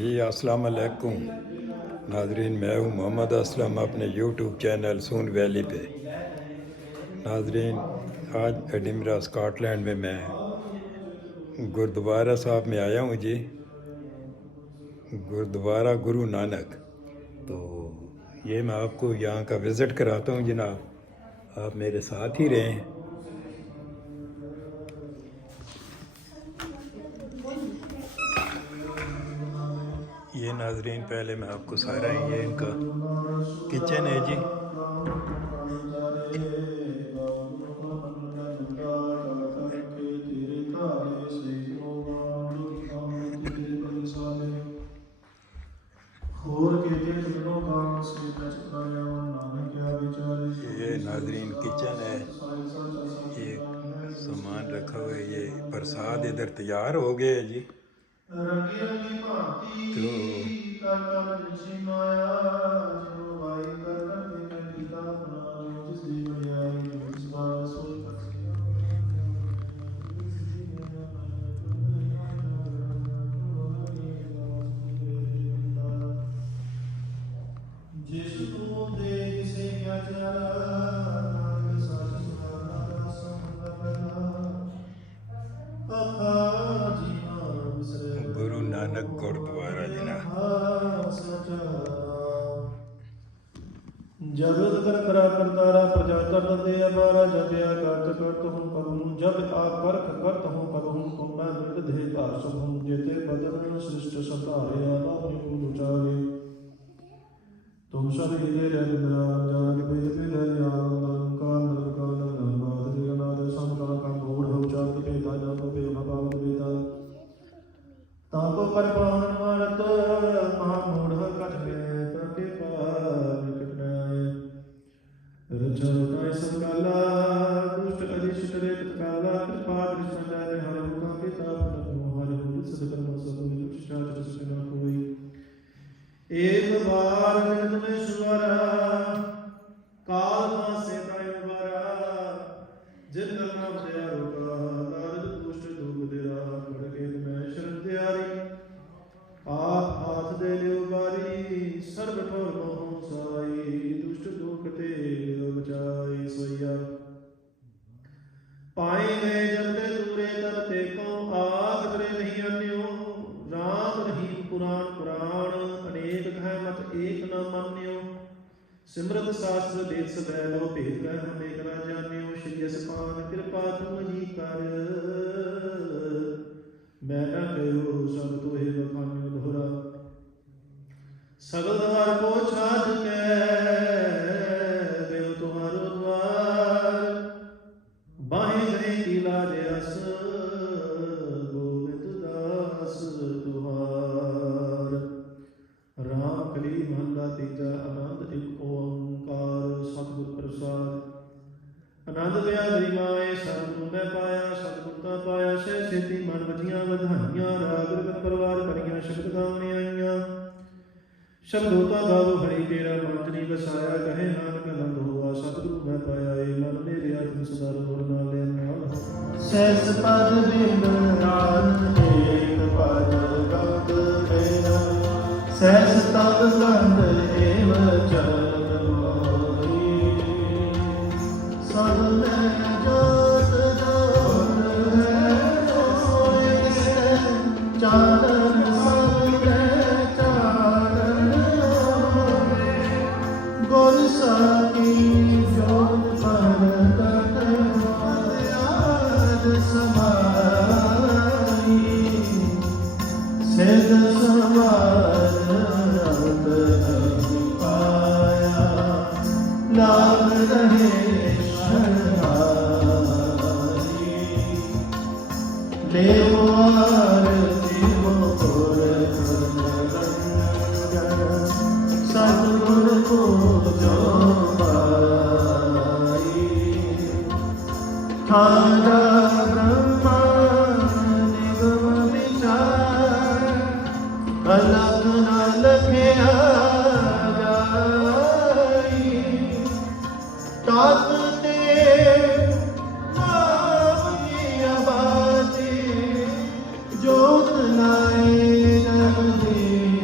जी अस्सलाम वालेकुम नाजरीन, मैं हूँ मोहम्मद असलम अपने यूट्यूब चैनल सून वैली पे। नाजरीन, आज एडिनबरा स्कॉटलैंड में मैं गुरुद्वारा साहब में आया हूँ जी, गुरुद्वारा गुरु नानक। तो ये मैं आपको यहाँ का विज़िट कराता हूँ जनाब, आप मेरे साथ ही रहें। ये नाजरीन, पहले मैं आपको सारा ये इनका किचन है जी। ये नाजरीन किचन है, ये सामान रखा हुआ है, ये प्रसाद इधर तैयार हो गए है जी। तो गुरु नानक गुरुद्वारा जनाब। जगत कर करा करतारा प्रजा कर दे अबारा जगया करत करत हूँ करूँ जब आप करत करत हूँ करूँ तुम मैं बिरध है काश हूँ जेते बदन सृष्ट सतारे आना उचारे तुम सब हृदय रह निरान जाग वेद वेद यान काल काल बाद जगन्नाथ संकाल का मूढ़ उचार के ताजा तो बे भगवान वेदा ताप पर पावन मानत महामूढ़ कट में तके पार रचनाय संकाला दुष्ट अरिष्ट रे तत्काला कृपा कृष्ण जाने हर मुखा के ताप नमो हरि हरि सदकर्म सब निज चाच सना कोई एक बार जगत में सुवरा काल ना से ताय बारा जिन करना बदया रोका नारद दुष्ट दुख देरा खड़के में शरण त्यारी आप हाथ दे लियो बारी सर्व ठोर मोह साई दुष्ट दुख ते बचाई सोया पाएंगे जब ते दूरे तब ते को आग करे नहीं अन्यो राम रहीम पुराण पुराण अनेक कह मत एक न मान्यो सिमरत शास्त्र वेद सदै लो भेद कह अनेक न जान्यो श्री असपान कृपा तुम ही कर मैं न कहो सब तोहे बखान्यो दोहरा सगल द्वार को छाज के देव तुम्हारो द्वार बाहे गए कीला जयस गोविंद दास तुहार राम कली महला तीजा आनंद एक ओंकार सतगुर प्रसाद आनंद दया गरिमाए सतगुर मैं पाया सतगुर का पाया से सेती मन बधियां बधाइयां राग रतन परवार भरियां शब्द गावने आईयां शब्द होता गावो हरि तेरा मंत्री बसाया कहे नानक नंद हुआ सतगुरु मैं पाया ए मन मेरे आत्म सदा रोड़ नाले नाल सहस पद बिन रान एक पद गंग तेरा सहस तब गंध एव चरण मोही सब जोत जोत है सोए चानन साकी जोत पर याद समाई सिद्ध समार पाया लाभ रहे शरणाई देवार देवो सतगुर को जो पाई थारा ब्रह्मा निगम विचार अलग न लखया जाई ताकते नाम की आबादी जोत लाए जगदीश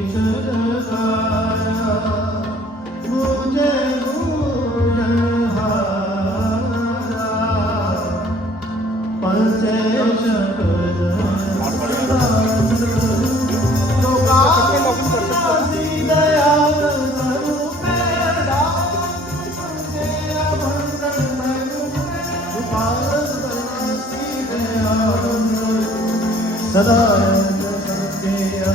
ਸੱਚੇ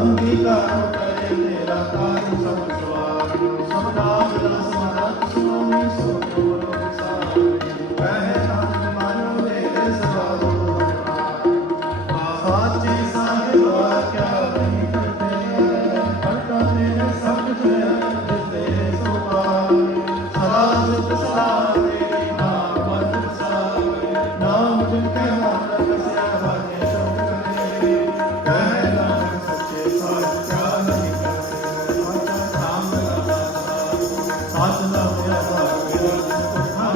ਅੰਗੀਕਾਰ ਕਰੇ ਤੇਰਾ ਕਾਜ ਸਭ ਸਵਾਰ ਸਭਨਾ ਬਿਲਾ ਸਮਾਰਤ ਸੁਣੀ ਸੋ ਤੋਰ ਵਿਸਾਰ ਕਹਿ ਨਾਨਕ ਮਨ ਮੇਰੇ ਸਵਾਰੋ ਸਾਚੇ ਸਾਹਿਬ ਆਖਿਆ ਨਹੀਂ ਕਰਦੇ ਕਰਤਾ ਤੇਰੇ ਸਭ ਤੇ ਸੋ ਪਾਰ ਸਦਾ ਸੁਖ ਸਦਾ ਤੇਰੀ ਨਾਮ ਮਨ ਸਾਗੇ ਨਾਮ ਜਿਨ ਕੈ ਮਨ ਵਸਿਆ ਭਾਗੇ ਸ਼ੋਕ ਕਰੇ ਕਹਿ ਨਾਨਕ ਸੱਚੇ ਸਾਚਾ ਨਹੀਂ ਕਰਦੇ ਸਾਚਾ ਨਾਮ ਲਗਾ ਸਾਚ ਦਾ ਹੋਇਆ ਭਾਗਿਆ ਪੁਰਖਾ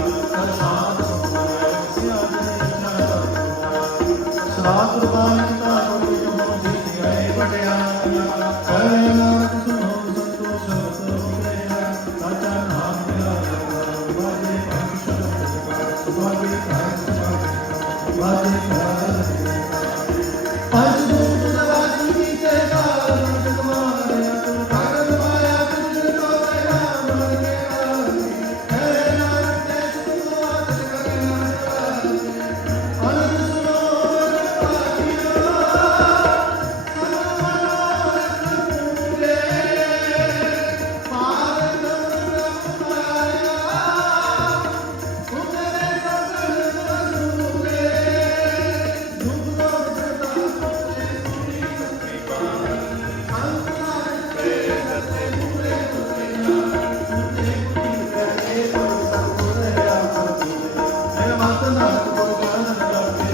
ਸਭ ਕਰ ਸ਼ਾਂਤ ਸੁਖਾਇ ਸਿਆ ਜਨੇ ਸਦਾ ਕੁਰਬਾਨ ਦਾ ਕੋਈ ਜੋ ਜੀ ਗਏ ਵਟਿਆ ਕਹਿ ਨਾਨਕ ਸੁਨੋ ਸੰਤੋਖ ਸੋ ਰਿਹਾ ਸਾਚਾ ਨਾਮ ਮੇਰਾ ਵਾਜੇ ਪੰਜ ਸ਼ਬਦ ਵਾਜੇ ਪੰਜ ਵਾਜੇ ਪੰਜ ਦੂਤ ਨਵਾਜੀ ਕੀਤੇ ਕਾਲ ਜਗਮਾਇਆ ਤੂੰ ਭਗਤ ਮਾਇਆ ਤੁਝ ਕੋ ਰਾਮ ਮਨ ਕੇ ਆਏ ਹੈ ਨਾਨਕ ਤੇ ਸੁਨੋ ਅਤ ਕਰਨਾ ਅਨੰਦ ਸੁਨੋ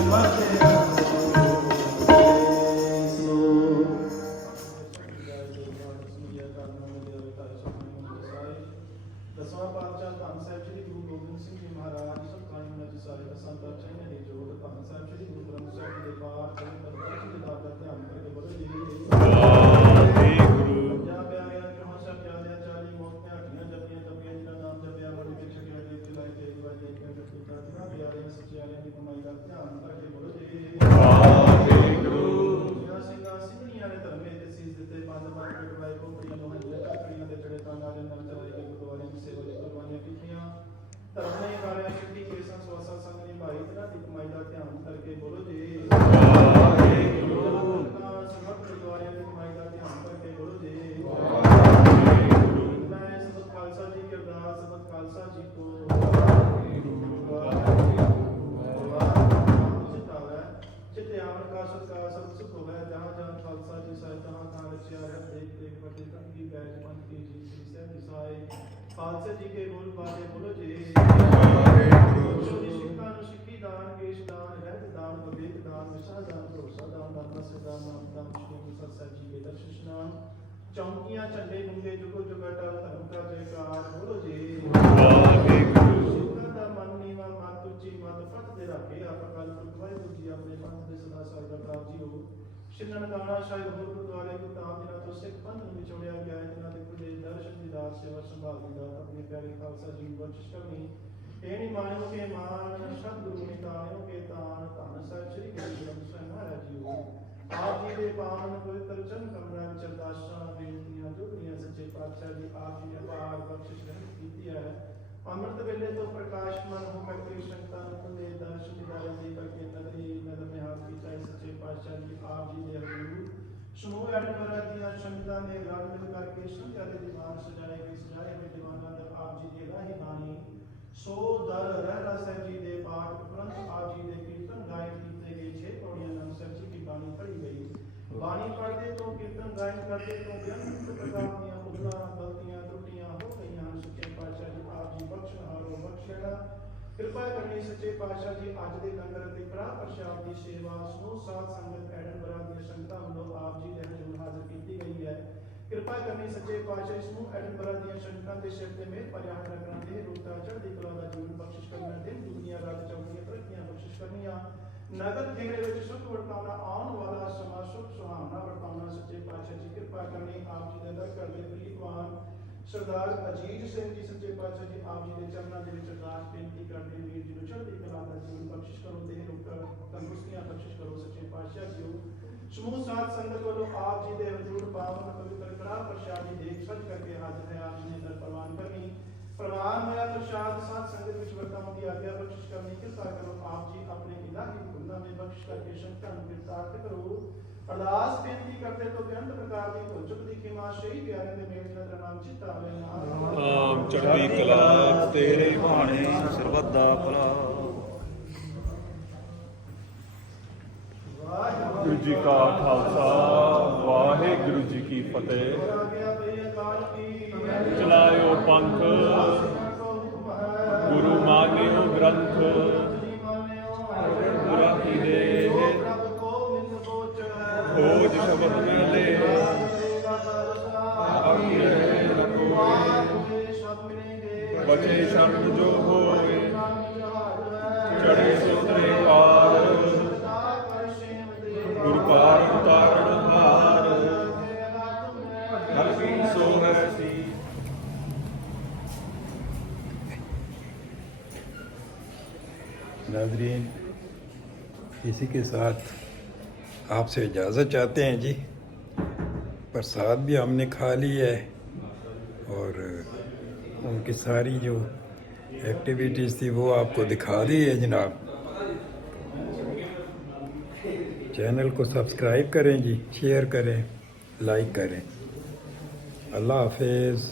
ਪਾਜੀਆ ਦਸਵਾਂ ਪਾਤਸ਼ਾਹ ਧੰਨ ਸਾਹਿਬ ਸ੍ਰੀ ਗੁਰੂ ਗੋਬਿੰਦ ਸਿੰਘ ਜੀ ਮਹਾਰਾਜ ਸਭ ਕਾਇਮ ਨਜ ਸਾਰੇ ਸੰਤਾਂ ਚੈਨੇ ਦੀ ਜੋਤ ਧੰਨ ਸਾਹਿਬ ਸ੍ਰੀ ਗੁਰੂ ਗ੍ਰੰਥ ਸਾਹਿਬ ਜੀ ਦੇ ਪਾਠ ਕਰੇ ਦਰਸ਼ਨ ਜੀ ਦਾ ਧਿਆਨ ਕਰਕੇ ਬੋਲੋ ਜੀ ਵਾਹਿਗੁਰੂ ਜਾਂ ਪਿਆਰਿਆਂ ਕਿਉਂ ਸਭ ਜਾਦਿਆ ਚਾਲੀ ਮੋਕੀਆਂ ਹੱਡੀਆਂ ਜਪੀਆਂ ਜਪੀਆਂ ਜਿਹਦਾ ਨਾਮ ਜਪਿਆ ਬੜੀ ਵਿੱਚ ਛਕਿਆ ਦੇ ਚਲਾਈ ਤੇ ਵਾਜੇ ਕੇ ਕੀਤਾ ਜਿਹਦਾ ਪਿਆਰਿਆਂ ਸੱਚਿਆਰਿਆਂ ਦੀ ਕਮਾਈ ਦਾ ਧਿਆਨ ਕਰਕੇ ਬੋਲੋ ਜੀ ਵਾਹਿਗੁਰੂ ਜਿਹੜਾ ਸਿੰਘਾਂ ਸਿੰਘਣੀਆਂ ਨੇ ਧਰਮੇ ਤੇ ਸੀਸ ਦਿੱਤੇ ਪੰਜ ਪੰਜ ਕਟਵਾਏ ਕੋਪੜੀਆਂ ਲੋਹਾਂ ਕਾਕੜੀਆਂ ਦੇ ਚੜੇ ਤਾਂ ਨਾਲੇ ਨਾਲ ਚਲਾਈ ਕੇ ਗੁਰਦੁਆਰਿਆਂ ਦੀ ਸੇਵਾ ਦੀ ਕੁਰਬਾਨੀਆਂ ਕੀਤੀਆਂ ਧਰਮ ਨੇ ਵਾਰਿਆ ਸਿੱਧੀ ਕੇਸਾਂ ਸਵਾਸਾਂ ਸੰਗ ਨਿਭਾਈ ਤੇਰਾ ਦੀ ਕਮਾਈ ਦਾ ਧਿਆਨ ਕਰਕੇ ਬੋਲੋ ਜੀ ਵਾਹਿਗੁਰੂ ਸਮਰਥ ਗੁਰਦੁਆਰਿਆਂ ਦੀ ਕਮਾਈ ਦਾ ਧਿਆਨ ਕਰਕੇ ਬੋਲੋ ਜੀ ਵਾਹਿਗੁਰੂ ਮੈਂ ਸਬਤ ਖਾਲਸਾ ਜੀ ਕੀ ਅਰਦਾਸ ਸਬਤ ਖਾਲਸਾ ਜੀ ਕੋ चित्ते आवन का सत्कार सब सुख होवे जहाँ जहाँ खालसा जी साहिब तहाँ तहाँ रचिया है देख देख बटे तक की बैज मन की जी श्री सहज साई खालसा जी के बोल बाजे बोलो जी शिक्षा शिक्षी दान केश दान रहत दान विवेक दान विशा दान भरोसा दान दान दान नाम दान श्री सत्संग जी के दर्शन स्नान चौकियां झंडे गुंगे जुगो जुगाटा धर्म का जयकार बोलो जी शिक्षा दा मन नीवा मत उची मत फट दे रखे आप कल वाਹਿਗੁਰੂ ਜੀ ਆਪਣੇ ਪੰਥ ਦੇ ਸਦਾ ਸਰਬਤ ਆਪ ਜੀ ਹੋ ਸ਼ਿਰਨ ਦਾਣਾ ਸ਼ਾਇਦ ਹੋਰ ਗੁਰਦੁਆਰੇ ਕੋ ਤਾਂ ਦਿਨਾਂ ਤੋਂ ਸਿੱਖ ਪੰਥ ਨੂੰ ਵਿਛੋੜਿਆ ਗਿਆ ਹੈ ਜਿਨ੍ਹਾਂ ਦੇ ਖੁਦੇ ਦਰਸ਼ਨ ਦੀ ਦਾਤ ਸੇਵਾ ਸੰਭਾਲ ਦੀ ਦਾਤ ਆਪਣੇ ਪਿਆਰੇ ਖਾਲਸਾ ਜੀ ਨੂੰ ਬਖਸ਼ਿਸ਼ ਕਰਨੀ ਇਹ ਨਹੀਂ ਮਾਨਿਓ ਕੇ ਮਾਨ ਸਤਿਗੁਰੂ ਨੇ ਤਾਣਿਓ ਕੇ ਤਾਣ ਧੰਨ ਸਾਹਿਬ ਸ੍ਰੀ ਗੁਰੂ ਗ੍ਰੰਥ ਸਾਹਿਬ ਮਹਾਰਾਜ ਜੀ ਹੋ ਆਪ ਜੀ ਦੇ ਪਾਵਨ ਪਵਿੱਤਰ ਚਰਨ ਕਮਲਾਂ ਵਿੱਚ ਅਰਦਾਸਾਂ ਬੇਨਤੀਆਂ ਜੁੜੀਆਂ ਸੱਚੇ ਪਾਤਸ਼ਾਹ ਜੀ ਆਪ ਜੀ ਨੇ ਅਪਾਰ ਬਖਸ਼ਿਸ਼ ਕੀਤੀ ਹੈ ਅੰਮ੍ਰਿਤ ਵੇਲੇ ਤੋਂ ਪ੍ਰਕਾਸ਼ਮਾਨ ਹੋ ਕਰਕੇ ਸੰਤਾਂ ਨੂੰ ਦੇ ਦਰਸ਼ਨ ਦਿਦਾਰੇ ਦੇ ਕਰਕੇ ਨਗਰੀ ਨਗਰ ਨੇ ਹਾਥ ਕੀਤਾ ਸੱਚੇ ਪਾਤਸ਼ਾਹ ਜੀ ਆਪ ਜੀ ਦੇ ਹਜ਼ੂਰ ਸਮੂਹ ਅੜਕਰਾਂ ਦੀਆਂ ਸੰਗਤਾਂ ਨੇ ਰਲ ਮਿਲ ਕਰਕੇ ਸੰਗਤਾਂ ਦੇ ਦੀਵਾਨ ਸਜਾਏ ਹੋਏ ਦੀਵਾਨਾਂ ਦਾ ਆਪ ਜੀ ਦੀ ਰਾਹੀ ਬਾਣੀ ਸੋ ਦਰ ਰਹਿਰਾ ਸਾਹਿਬ ਜੀ ਦੇ ਪਾਠ ਉਪਰੰਤ ਆਪ ਜੀ ਦੇ ਕੀਰਤਨ ਗਾਇਨ ਕੀਤੇ ਗਏ 6 ਪੌੜੀਆਂ ਨਾਲ ਸਾਹਿਬ ਜੀ ਦੀ ਬਾਣੀ ਪੜ੍ਹੀ ਗਈ ਬਾਣੀ ਪੜ੍ਹਦੇ ਤੋਂ ਕੀਰਤਨ ਗਾਇਨ ਕਰਦੇ ਤੋਂ ਬੇਅੰਤ ਪ੍ਰਕਾਰ ਦੀਆਂ ਭੁੱਲਾਂ ਗਲਤੀਆਂ ਤਰੁੱਟੀਆਂ ਹੋ ਗਈਆਂ ਹਨ। ਸੱਚੇ ਪਾਤਸ਼ਾਹ ਜੀ ਆਪ ਜੀ ਬਖਸ਼ਣਹਾਰੋ ਬਖਸ਼ਣਾ ਕਿਰਪਾ ਕਰਨੀ। ਸੱਚੇ ਪਾਤਸ਼ਾਹ ਜੀ ਅੱਜ ਦੇ ਲੰਗਰ ਅਤੇ ਕੜਾਹ ਪ੍ਰਸ਼ਾਦ ਦੀ ਸੇਵਾ ਸਮੂਹ ਸਾਧ ਸੰਗਤ ਐਡਨਬਰਾ ਦੀਆਂ ਸੰਗਤਾਂ ਵੱਲੋਂ ਆਪ ਜੀ ਦੇ ਹਜ਼ੂਰ ਹਾਜ਼ਰ ਕੀਤੀ ਗਈ ਹੈ। ਕਿਰਪਾ ਕਰਨੀ ਸੱਚੇ ਪਾਤਸ਼ਾਹ ਇਸ ਨੂੰ ਐਡਨਬਰਾ ਦੀਆਂ ਸੰਗਤਾਂ ਦੇ ਸਿਰ ਤੇ ਮਿਹਰ ਭਰਿਆ ਹੱਥ ਰੱਖਣਾ ਦੇ ਰੂਪਤਾ ਚੜ੍ਹਦੀ ਕਲਾ ਦਾ ਜੀਵਨ ਬਖਸ਼ਿਸ਼ ਕਰਨਾ ਦੇ ਦੁਨੀਆ ਰਾਤ ਚੌਕੀਆਂ ਤਰੱਕੀਆਂ ਬਖਸ਼ਿਸ਼ ਕਰਨੀਆਂ ਨਗਦ ਖੇੜੇ ਵਿੱਚ ਸੁਖ ਵਰਤਾਉਣਾ ਆਉਣ ਵਾਲਾ ਸਮਾਂ ਸੁਖ ਸੁਹਾਵਣਾ ਵਰਤਾਉਣਾ। ਸੱਚੇ ਪਾਤਸ਼ਾਹ ਜੀ ਕਿਰਪਾ ਕਰਨੀ ਆਪ ਜੀ ਦੇ ਦਰ ਕਰਦੇ ਪ੍ਰੀਤਵਾਨ ਸਰਦਾਰ ਅਜੀਤ ਸਿੰਘ ਜੀ ਸੱਚੇ ਪਾਤਸ਼ਾਹ ਜੀ ਆਪ ਜੀ ਦੇ ਚਰਨਾਂ ਦੇ ਵਿੱਚ ਅਰਦਾਸ ਬੇਨਤੀ ਕਰਦੇ ਵੀਰ ਜੀ ਨੂੰ ਚੜ੍ਹਦੀ ਕਲਾ ਦਾ ਜੀਵਨ ਬਖਸ਼ਿਸ਼ ਕਰੋ ਦੇ ਰੂਪਤਾ ਤੰਦਰੁਸਤੀਆਂ ਬਖਸ਼ਿਸ਼ ਕਰੋ। ਸੱਚੇ ਪਾਤਸ਼ਾਹ ਜੀ ਸਮੂਹ ਸਾਧ ਸੰਗਤ ਵੱਲੋਂ ਆਪ ਜੀ ਦੇ ਹਜ਼ੂਰ ਪਾਵਨ ਪਵਿੱਤਰ ਕੜਾਹ ਪ੍ਰਸ਼ਾਦ ਦੀ ਦੇਖ ਸੱਜ ਕਰਕੇ ਹਾਜ਼ਰ ਹੈ। ਆਪ ਜੀ ਨੇ ਦਰ ਪ੍ਰਵਾਨ ਕਰਨੀ ਪ੍ਰਵਾਨ ਹੋਇਆ ਪ੍ਰਸ਼ਾਦ ਸਾਧ ਸੰਗਤ ਵਿੱਚ ਵਰਤਾਉਣ ਦੀ ਆਗਿਆ ਬਖਸ਼ਿਸ਼ ਕਰਨੀ ਕਿਰਪਾ ਕਰੋ। ਆਪ ਜੀ ਆਪਣੇ ਇਲਾਹੀ ਹੁਕਮਾਂ में बख्श करके संतान के साथ करो। अरदास बेनती करते तो बेअंत प्रकार की भुल चुक दी खिमा शही प्यारे दे मेल नदर नाम चित्ता वे ਆਮ ਚੜ੍ਹਦੀ ਕਲਾ ਤੇਰੇ ਭਾਣੇ ਸਰਬੱਤ ਦਾ ਭਲਾ। ਵਾਹਿਗੁਰੂ ਜੀ ਕਾ ਖਾਲਸਾ ਵਾਹਿਗੁਰੂ ਜੀ ਕੀ ਫਤਿਹ। ਚਲਾਇਓ ਪੰਥ ਗੁਰੂ ਮਾਨਿਓ ਗ੍ਰੰਥ ਗੁਰਾਂ ਕੀ ਦੇਹ ਖੋਜ ਸ਼ਬਦ ਮੇਲੇ ਬਚੇ ਸ਼ਰਨ ਜੋ ਹੋਏ ਚੜੇ ਸੁਤਰੇ ਪਾਰ ਗੁਰ ਪਾਰ ਉਤਾਰਨ ਹਾਰ ਹਰ ਕੀ ਸੋ ਹੈ ਸੀ। नाज़रीन इसी के साथ आपसे इजाज़त चाहते हैं जी। प्रसाद भी हमने खा ली है और उनकी सारी जो एक्टिविटीज़ थी वो आपको दिखा दी है जनाब। चैनल को सब्सक्राइब करें जी, शेयर करें, लाइक करें। अल्लाह हाफिज़।